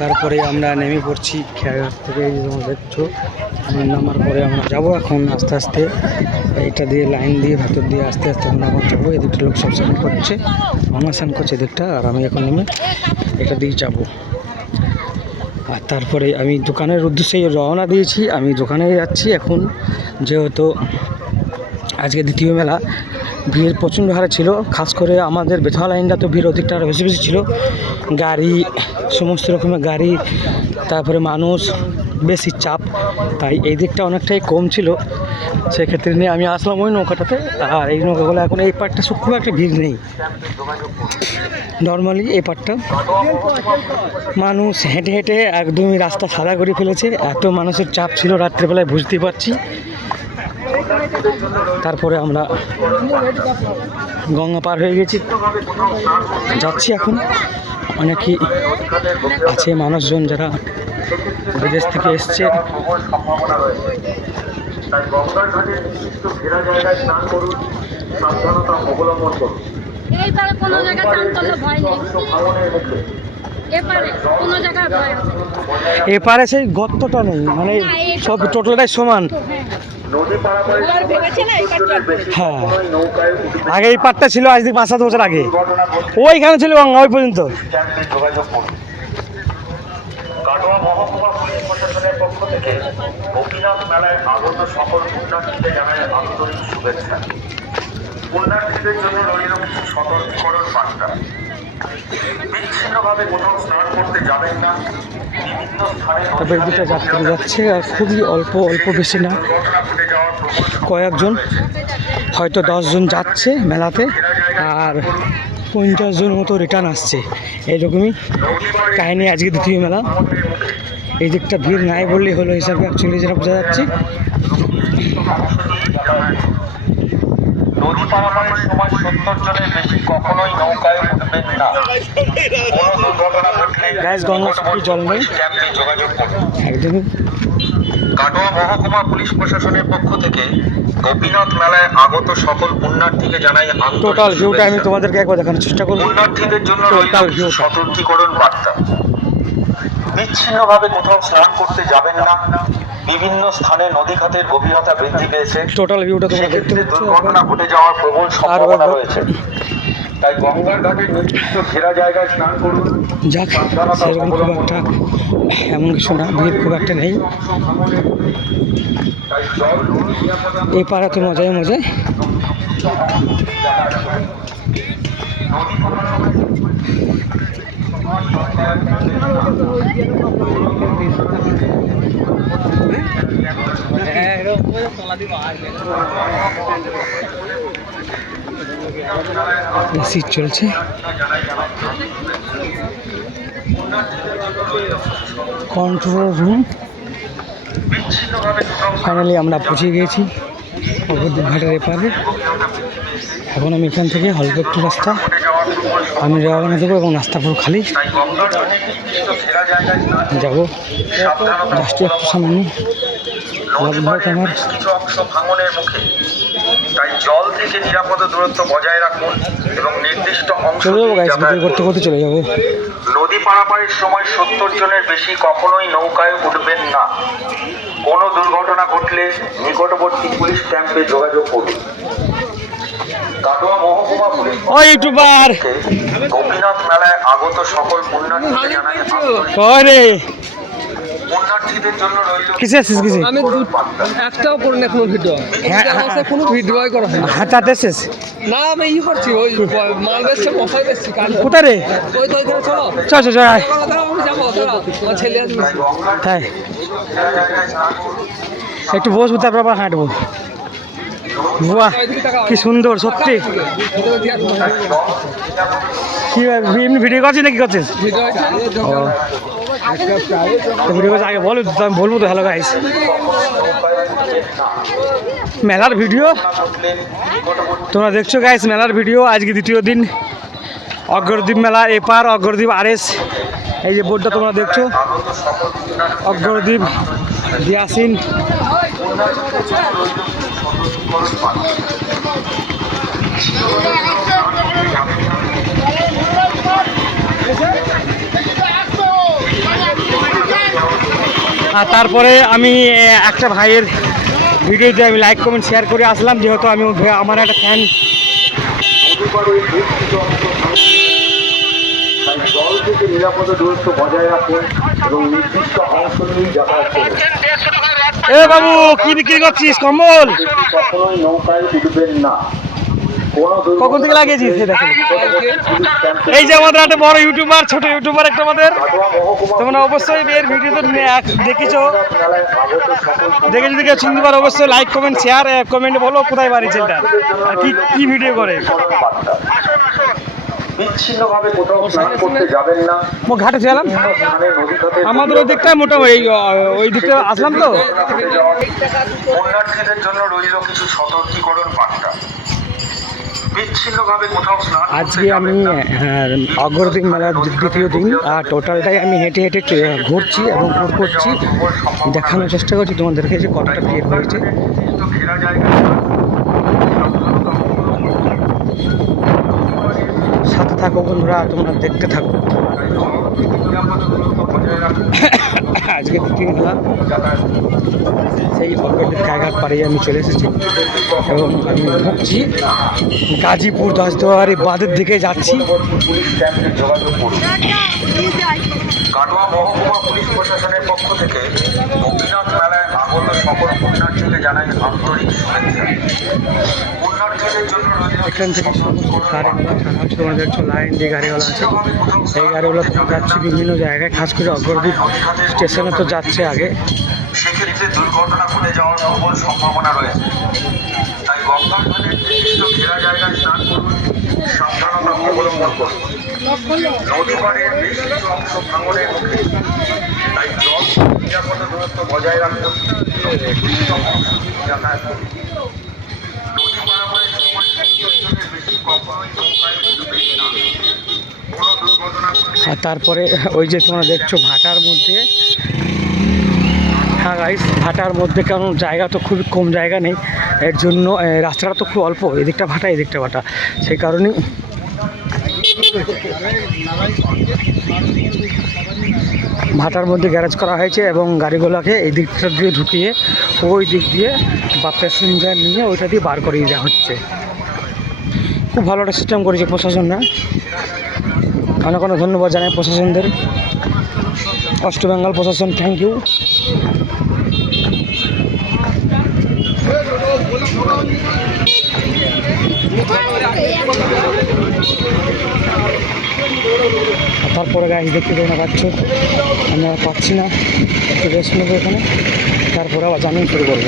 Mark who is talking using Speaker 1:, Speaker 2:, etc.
Speaker 1: তারপরে আমরা নেমে পড়ছি খেয়াঘাট থেকে তোমরা দেখছ নামার পরে আমরা যাব এখন আস্তে আস্তে। এটা দিয়ে লাইন দিয়ে, ভেতর দিয়ে আস্তে আস্তে আমরা এখন যাব। এদিকটা লোক সব স্নান করছে। আমার স্নান করছে এদিকটা আর আমি এখন নেমে এটা দিয়ে যাব। আর তারপরে আমি দোকানের উদ্দেশ্যে রওনা দিয়েছি। আমি দোকানে যাচ্ছি এখন। যেহেতু আজকে দ্বিতীয় মেলা। ভিড় প্রচণ্ড হারে ছিল, খাস করে আমাদের বেথা লাইনটা তো ভিড় অধিকটা আরও বেশি বেশি ছিল। গাড়ি, সমস্ত রকমের গাড়ি, তারপরে মানুষ, বেশি চাপ, তাই এই দিকটা অনেকটাই কম ছিল। সেক্ষেত্রে নিয়ে আমি আসলাম ওই নৌকাটাতে, আর এই নৌকাগুলো এখন এই পার্টটা খুব একটা ভিড় নেই। নর্মালি এই পার্টটা মানুষ হেঁটে হেঁটে একদমই রাস্তা সাদা করে ফেলেছে, এত মানুষের চাপ ছিল, রাত্রেবেলায় বুঝতে পারছি। তারপরে আমরা গঙ্গা পার হয়ে গেছি। যাচ্ছি এখন। অনেকই আছে মানুষজন যারা বিদেশ থেকে এসছে।
Speaker 2: তাই গঙ্গার ঘাটের নির্দিষ্ট ঘেরা জায়গায় স্নান করুন সাবধানতা অবলম্বন করুন
Speaker 3: এইবারে কোনো জায়গায় চান করলে ভয় নেই
Speaker 2: অংশ ভাঙনের মুখে
Speaker 3: এপারে
Speaker 1: সেই গর্তটা নেই। মানে সব টোটালটাই সমান। হ্যাঁ। আগে এই পাটটা ছিল আজ থেকে পাঁচ সাত বছর আগে। ওইখানে ছিল গঙ্গা ওই পর্যন্ত।
Speaker 2: ক্যাম্পে যোগাযোগ করুন। কাটোয়া মহকুমা পুলিশ প্রশাসনের পক্ষ থেকে গোপীনাথ মেলায় আগত সকল পুণ্যার্থীকে জানায় আন্তরিক শুভেচ্ছা। পুণ্যার্থীদের জন্য রইল কিছু সতর্কীকরণ বার্তা। বিচ্ছিন্নভাবে কোথাও স্নান করতে যাবেন না। বিভিন্ন
Speaker 1: তবে এই দুটো যাত্রী যাচ্ছে আর খুবই অল্প অল্প বেশি না। কয়েকজন হয়তো দশজন যাচ্ছে মেলাতে আর পঞ্চাশ জন মতো রিটার্ন আসছে। এইরকমই কাহিনী আজকে দ্বিতীয় মেলা। এই দিকটা ভিড় নাই বললেই হলো হিসাবে অ্যাকচুয়ালি যেটা বোঝা যাচ্ছে।
Speaker 2: নদী পারাপারের সময় সত্তর জনের বেশি কখনোই নৌকায় উঠবেন না। কোনো দুর্ঘটনা ঘটলে। ক্যাম্পে যোগাযোগ করুন। কাটোয়া মহকুমা পুলিশ প্রশাসনের পক্ষ থেকে গোপীনাথ মেলায় আগত সকল পুণ্যার্থীকে জানাই আন্তরিক
Speaker 1: টোটাল ভিউটা আমি তোমাদেরকে একবার দেখানোর চেষ্টা করব।
Speaker 2: পুণ্যার্থীদের জন্য রইল। সতর্কীকরণ বার্তা। বিচ্ছিন্নভাবে কোথাও স্নান করতে যাবেন না। বিভিন্ন স্থানে নদী খাতের গভীরতা বৃদ্ধি পেয়েছে।
Speaker 1: টোটাল ভিউটা তোমরা দেখতে
Speaker 2: দুর্ঘটনা ঘটে যাওয়ার প্রবল সম্ভাবনা রয়েছে। তাই গঙ্গার ঘাটে নির্দিষ্ট ঘেরা জায়গায় স্নান করুন।
Speaker 1: যাক সেরকম খুব একটা এমন কিছু না ভিড় খুব একটা নেই। এই পাড়াতে মজায় মজায়। শীত চলছে। কন্ট্রোল রুম ফাইনালি আমরা পৌঁছে গিয়েছি। অবদ্বীপ ঘাটের এপারে এখন আমি এখান থেকে অল্প একটু রাস্তা। আমি রওনা দেবো এবং রাস্তা পুরো খালি। যাব। জাস্ট একটু সামান্য আমার।
Speaker 2: কিছু অংশ ভাঙনের মুখে। তাই জল থেকে নিরাপদ দূরত্ব বজায় রাখুন এবং নির্দিষ্ট অংশ
Speaker 1: করতে করতে চলে যাব।
Speaker 2: নদী পারাপারের সময় সত্তর জনের বেশি কখনোই নৌকায় উঠবেন না। কোনো দুর্ঘটনা ঘটলে নিকটবর্তী পুলিশ ক্যাম্পে যোগাযোগ করুন।
Speaker 1: ও ইউটিউবার।
Speaker 2: থেকে গোপীনাথ মেলায় আগত সকল পুণ্যার্থীকে জানাই আন্তরিক
Speaker 1: রে?
Speaker 2: পুণ্যার্থীদের জন্য
Speaker 1: কিসে আসছিস কিসে
Speaker 4: আমি একটাও করি না কোনো ভিডিও
Speaker 1: হ্যাঁ,
Speaker 4: কোনো ভিডিওই করা হয় না
Speaker 1: হাতাতে এসেছিস
Speaker 4: না আমি ই করছি ওই মাল বেচছে মশাই বেচছি কাল
Speaker 1: কোথায় রে?
Speaker 4: ওই তো ওইখানে চলো।
Speaker 1: চল চল চল আয়।
Speaker 4: দাঁড়াও, দাঁড়াও, আমি যাব দাঁড়াও। আমার ছেলে আসবে।
Speaker 1: তাই একটু বসবো তারপর আবার হাঁটবো। বাহ, কি সুন্দর, সত্যি। কি এমনি ভিডিও করছিস নাকি করছিস?
Speaker 4: ভিডিও?
Speaker 1: করছিস? আগে বলো, আমি বলব তো হ্যালো গাইস মেলার ভিডিও তোমরা দেখছ গাইস মেলার ভিডিও আজকে দ্বিতীয় দিন। অগ্রদ্বীপ মেলা, এপার অগ্রদ্বীপ আরএস। এই যে বোর্ডটা তোমরা দেখছ। অগ্রদ্বীপ দিয়াসিন আর তারপরে আমি একটা ভাইয়ের ভিডিওতে আমি লাইক কমেন্ট শেয়ার করে আসলাম। যেহেতু আমি, আমার একটা ফ্যান
Speaker 2: থেকে নিরাপদ দূরত্ব বজায় রাখুন এবং নির্দিষ্ট অংশ নিয়ে যাতায়াত করুন।
Speaker 1: এ বাবু কি বিক্রি করছিস কম্বল?
Speaker 2: কখনোই নৌকায় উঠবেন না।
Speaker 1: কখন থেকে লাগিয়েছিস এই যে আমাদের একটা বড় ইউটিউবার ছোট ইউটিউবার একটা আমাদের। তোমরা অবশ্যই এর ভিডিওতে দেখেছ। দেখে যদি কেউ চিনতে পারো অবশ্যই লাইক কমেন্ট শেয়ার কমেন্ট বলো কোথায় বাড়ি ছেলেটা আর কি কি ভিডিও করে?
Speaker 2: বিচ্ছিন্নভাবে কোথাও স্নান করতে যাবেন না।
Speaker 1: ঘাটে ছিলাম আমাদের ওই দিকটা মোটামুটি ওই দিকটা আসলাম তো।
Speaker 2: পুণ্যার্থীদের জন্য রইল কিছু সতর্কীকরণ বার্তা। বিচ্ছিন্নভাবে কোথাও স্নান করতে
Speaker 1: আজকে আমি। হ্যাঁ, অগ্রদিন মেলার দ্বিতীয় দিন আর টোটালটাই আমি হেঁটে হেঁটে ঘুরছি এবং ট্যুর করছি দেখানোর চেষ্টা করছি তোমাদেরকে যে কতটা ভিড় হয়েছে। বন্ধুরা, তোমরা দেখতে থাকো। আজকে দ্বিতীয় মেলা সেই অগ্রদিন কায়ঘাট পাড়িয়ে আমি চলে এসেছি। এবং আমি ঢুকছি গাজীপুর দশদুয়ারি বাঁধের দিকে যাচ্ছি।
Speaker 2: কাটোয়া মহকুমা পুলিশ প্রশাসনের পক্ষ থেকে গোপীনাথ মেলায় আগত সকল পুণ্যার্থীকে জানাই আন্তরিক শুভেচ্ছা
Speaker 1: এখান থেকে সমস্ত গাড়িগুলো ছাড়া হচ্ছে তোমরা দেখছ লাইন দিয়ে গাড়িগুলো আছে, এই গাড়িগুলো তোমার যাচ্ছে বিভিন্ন জায়গায়, খাস করে অগ্রদীপ স্টেশনে তো যাচ্ছে আগে।
Speaker 2: সেক্ষেত্রে দুর্ঘটনা ঘটে যাওয়ার প্রবল সম্ভাবনা রয়েছে। তাই গঙ্গার ঘাটের নির্দিষ্ট ঘেরা জায়গায় স্নান করুন, সাবধানতা অবলম্বন করুন। নদী পাড়ের বেশ কিছু অংশ ভাঙনের মুখে তাই নিরাপদ দূরত্ব বজায় রাখুন এবং নির্দিষ্ট অংশ দিয়ে যাতায়াত করুন নদী পারাপারের সময় সত্তর বেশি কখনোই নৌকায় উঠবেন না। কোনো দুর্ঘটনা
Speaker 1: আর তারপরে ওই যে তোমরা দেখছ ভাটার মধ্যে। হ্যাঁ গাইস ভাটার মধ্যে কারণ জায়গা তো খুবই কম জায়গা নেই। এর জন্য রাস্তাটা তো খুব অল্প এদিকটা ভাটা এদিকটা ভাটা। সেই কারণেই ভাটার মধ্যে গ্যারেজ করা হয়েছে এবং গাড়িগুলোকে এই দিকটা দিয়ে ঢুকিয়ে ওই দিক দিয়ে বা প্যাসেঞ্জার নিয়ে ওইটা দিয়ে বার করিয়ে দেওয়া হচ্ছে। খুব ভালো একটা সিস্টেম করেছে প্রশাসনরা অনেক অনেক ধন্যবাদ জানাই প্রশাসনদের। ওয়েস্ট বেঙ্গল প্রশাসন থ্যাংক ইউ তারপরে গাছ দেখতে তোমরা পাচ্ছ। আমরা পাচ্ছি না, একটু রেস্ট নেব এখানে। তারপরে আবার জানিয়ে শুরু করব।